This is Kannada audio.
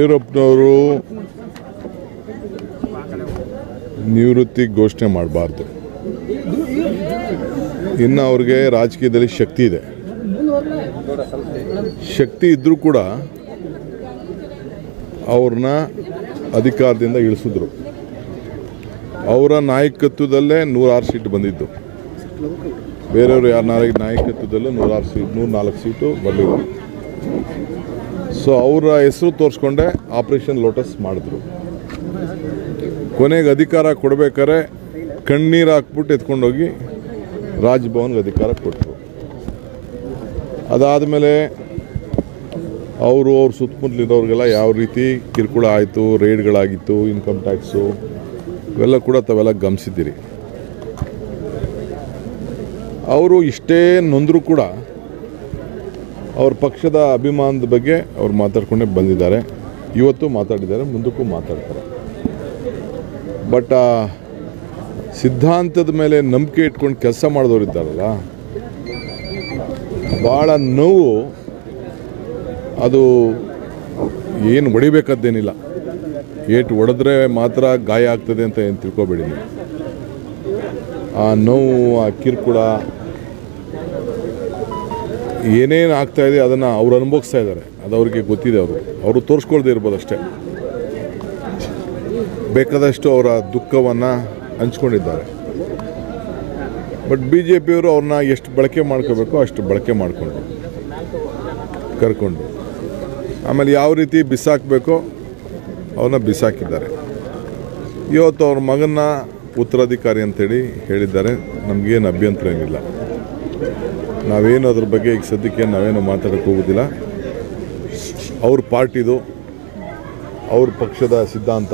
ಯಡಿಯೂರಪ್ಪನವರು ನಿವೃತ್ತಿ ಘೋಷಣೆ ಮಾಡಬಾರ್ದು. ಇನ್ನು ಅವ್ರಿಗೆ ರಾಜಕೀಯದಲ್ಲಿ ಶಕ್ತಿ ಇದೆ. ಶಕ್ತಿ ಇದ್ದರೂ ಕೂಡ ಅವ್ರನ್ನ ಅಧಿಕಾರದಿಂದ ಇಳಿಸಿದ್ರು. ಅವರ ನಾಯಕತ್ವದಲ್ಲೇ 106 ಸೀಟ್ ಬಂದಿದ್ದು. ಬೇರೆಯವರು ಯಾರ ನಾಯಕತ್ವದಲ್ಲೂ 104 ಸೀಟು ಬರಲಿಲ್ಲ. ಸೊ ಅವರ ಹೆಸರು ತೋರಿಸ್ಕೊಂಡೆ ಆಪರೇಷನ್ ಲೋಟಸ್ ಮಾಡಿದ್ರು. ಕೊನೆಗೆ ಅಧಿಕಾರ ಕೊಡಬೇಕಾದ್ರೆ ಕಣ್ಣೀರು ಹಾಕ್ಬಿಟ್ಟು ಎತ್ಕೊಂಡೋಗಿ ರಾಜಭವನ್ಗೆ ಅಧಿಕಾರ ಕೊಟ್ಟರು. ಅದಾದಮೇಲೆ ಅವ್ರ ಸುತ್ತಮುತ್ತಲಿರೋರಿಗೆಲ್ಲ ಯಾವ ರೀತಿ ಕಿರುಕುಳ ಆಯಿತು, ರೇಡ್ಗಳಾಗಿತ್ತು, ಇನ್ಕಮ್ ಟ್ಯಾಕ್ಸು ಇವೆಲ್ಲ ಕೂಡ ತಾವೆಲ್ಲ ಗಮನಿಸಿದ್ದೀರಿ. ಅವರು ಇಷ್ಟೇ ನೊಂದರೂ ಕೂಡ ಅವ್ರ ಪಕ್ಷದ ಅಭಿಮಾನದ ಬಗ್ಗೆ ಅವ್ರು ಮಾತಾಡ್ಕೊಂಡೇ ಬಂದಿದ್ದಾರೆ. ಇವತ್ತು ಮಾತಾಡಿದ್ದಾರೆ, ಮುಂದಕ್ಕೂ ಮಾತಾಡ್ತಾರೆ. ಬಟ್ ಸಿದ್ಧಾಂತದ ಮೇಲೆ ನಂಬಿಕೆ ಇಟ್ಕೊಂಡು ಕೆಲಸ ಮಾಡಿದವರು ಇದ್ದಾರಲ್ಲ, ಭಾಳ ನೋವು. ಅದು ಏನು ಹೊಡಿಬೇಕಾದ್ದೇನಿಲ್ಲ, ಏಟು ಹೊಡೆದ್ರೆ ಮಾತ್ರ ಗಾಯ ಆಗ್ತದೆ ಅಂತ ಏನು ತಿಳ್ಕೊಬೇಡಿ ನೀವು. ಆ ನೋವು, ಆ ಕಿರುಕುಳ ಏನೇನು ಆಗ್ತಾಯಿದೆ ಅದನ್ನು ಅವ್ರು ಅನುಭವಿಸ್ತಾ ಇದ್ದಾರೆ. ಅದು ಅವ್ರಿಗೆ ಗೊತ್ತಿದೆ. ಅವರು ತೋರಿಸ್ಕೊಳ್ದೇ ಇರ್ಬೋದು ಅಷ್ಟೇ. ಬೇಕಾದಷ್ಟು ಅವರ ದುಃಖವನ್ನು ಹಂಚ್ಕೊಂಡಿದ್ದಾರೆ. ಬಟ್ BJPಯವರು ಅವ್ರನ್ನ ಎಷ್ಟು ಬಳಕೆ ಮಾಡ್ಕೋಬೇಕೋ ಅಷ್ಟು ಬಳಕೆ ಮಾಡಿಕೊಂಡು ಕರ್ಕೊಂಡು ಆಮೇಲೆ ಯಾವ ರೀತಿ ಬಿಸಾಕಬೇಕೋ ಅವನ್ನ ಬಿಸಾಕಿದ್ದಾರೆ. ಇವತ್ತು ಅವ್ರ ಮಗನ ಉತ್ತರಾಧಿಕಾರಿ ಅಂತೇಳಿ ಹೇಳಿದ್ದಾರೆ. ನಮಗೇನು ಅಭ್ಯಂತರ ಏನಿಲ್ಲ. ನಾವೇನು ಅದ್ರ ಬಗ್ಗೆ ಈಗ ಸದ್ಯಕ್ಕೆ ನಾವೇನು ಮಾತಾಡೋಕ್ಕೆ ಹೋಗೋದಿಲ್ಲ. ಅವ್ರ ಪಾರ್ಟಿದು, ಅವ್ರ ಪಕ್ಷದ ಸಿದ್ಧಾಂತ